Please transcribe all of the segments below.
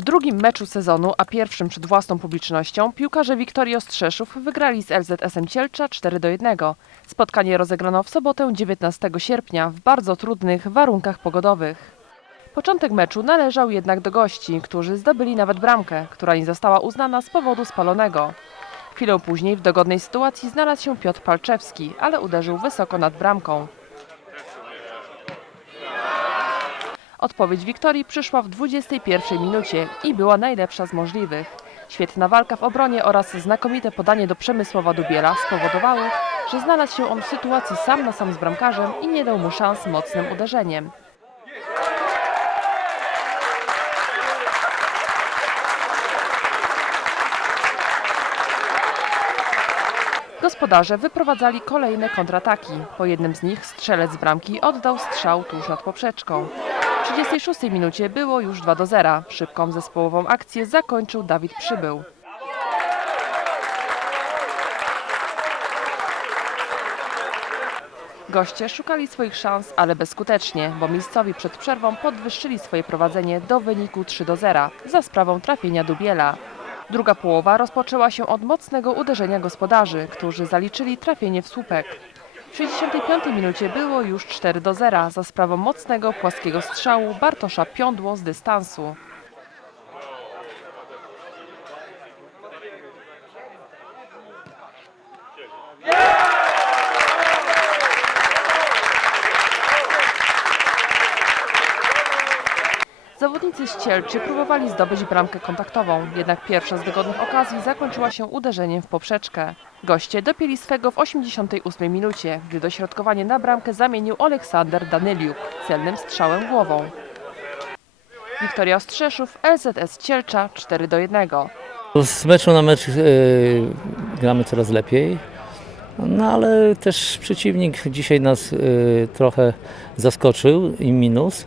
drugim meczu sezonu, a pierwszym przed własną publicznością, piłkarze Wiktorii Ostrzeszów wygrali z LZS-em Cielcza 4 do 1. Spotkanie rozegrano w sobotę 19 sierpnia w bardzo trudnych warunkach pogodowych. Początek meczu należał jednak do gości, którzy zdobyli nawet bramkę, która nie została uznana z powodu spalonego. Chwilę później w dogodnej sytuacji znalazł się Piotr Palczewski, ale uderzył wysoko nad bramką. Odpowiedź Wiktorii przyszła w 21 minucie i była najlepsza z możliwych. Świetna walka w obronie oraz znakomite podanie do Przemysława Dubiela spowodowały, że znalazł się on w sytuacji sam na sam z bramkarzem i nie dał mu szans mocnym uderzeniem. Gospodarze wyprowadzali kolejne kontrataki. Po jednym z nich strzelec bramki oddał strzał tuż nad poprzeczką. W 36 minucie było już 2 do 0. Szybką zespołową akcję zakończył Dawid Przybył. Goście szukali swoich szans, ale bezskutecznie, bo miejscowi przed przerwą podwyższyli swoje prowadzenie do wyniku 3 do 0 za sprawą trafienia Dubiela. Druga połowa rozpoczęła się od mocnego uderzenia gospodarzy, którzy zaliczyli trafienie w słupek. W 65 minucie było już 4 do 0 za sprawą mocnego płaskiego strzału Bartosza Piądło z dystansu. Zawodnicy z Cielczy próbowali zdobyć bramkę kontaktową, jednak pierwsza z wygodnych okazji zakończyła się uderzeniem w poprzeczkę. Goście dopięli swego w 88 minucie, gdy dośrodkowanie na bramkę zamienił Aleksander Danyliuk celnym strzałem głową. Wiktoria Ostrzeszów, LZS Cielcza 4 do 1. Z meczu na mecz y, gramy coraz lepiej, no ale też przeciwnik dzisiaj nas y, trochę zaskoczył i minus,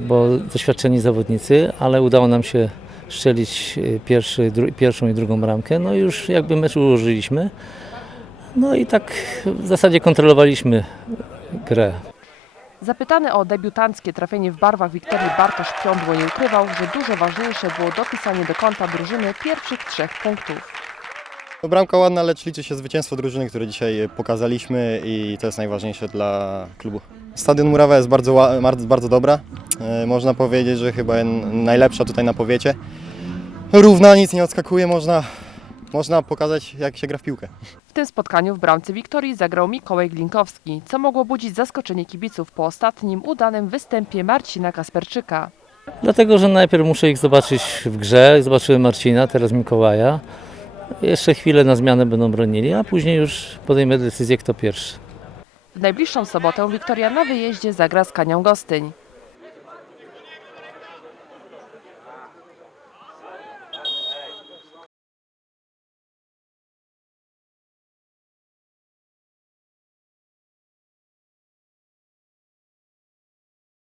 bo doświadczeni zawodnicy, ale udało nam się strzelić y, pierwszy, dru, pierwszą i drugą bramkę, no i już jakby mecz ułożyliśmy, no i tak w zasadzie kontrolowaliśmy grę. Zapytany o debiutanckie trafienie w barwach Wiktorii Bartosz Piądło nie ukrywał, że dużo ważniejsze było dopisanie do konta drużyny pierwszych trzech punktów. No, Bramka ładna, lecz liczy się zwycięstwo drużyny, które dzisiaj pokazaliśmy i to jest najważniejsze dla klubu. Stadion Murawa jest bardzo, bardzo, dobra. E, Można powiedzieć, że chyba najlepsza tutaj na powiecie. Równa, nic nie odskakuje, można, można pokazać jak się gra w piłkę. W tym spotkaniu w bramce Wiktorii zagrał Mikołaj Glinkowski, co mogło budzić zaskoczenie kibiców po ostatnim udanym występie Marcina Kasperczyka. Dlatego, że najpierw muszę ich zobaczyć w grze. Zobaczyłem Marcina, teraz Mikołaja. Jeszcze chwilę na zmianę będą bronili, a później już podejmę decyzję, kto pierwszy. W najbliższą sobotę Wiktoria na wyjeździe zagra z Kanią Gostyń.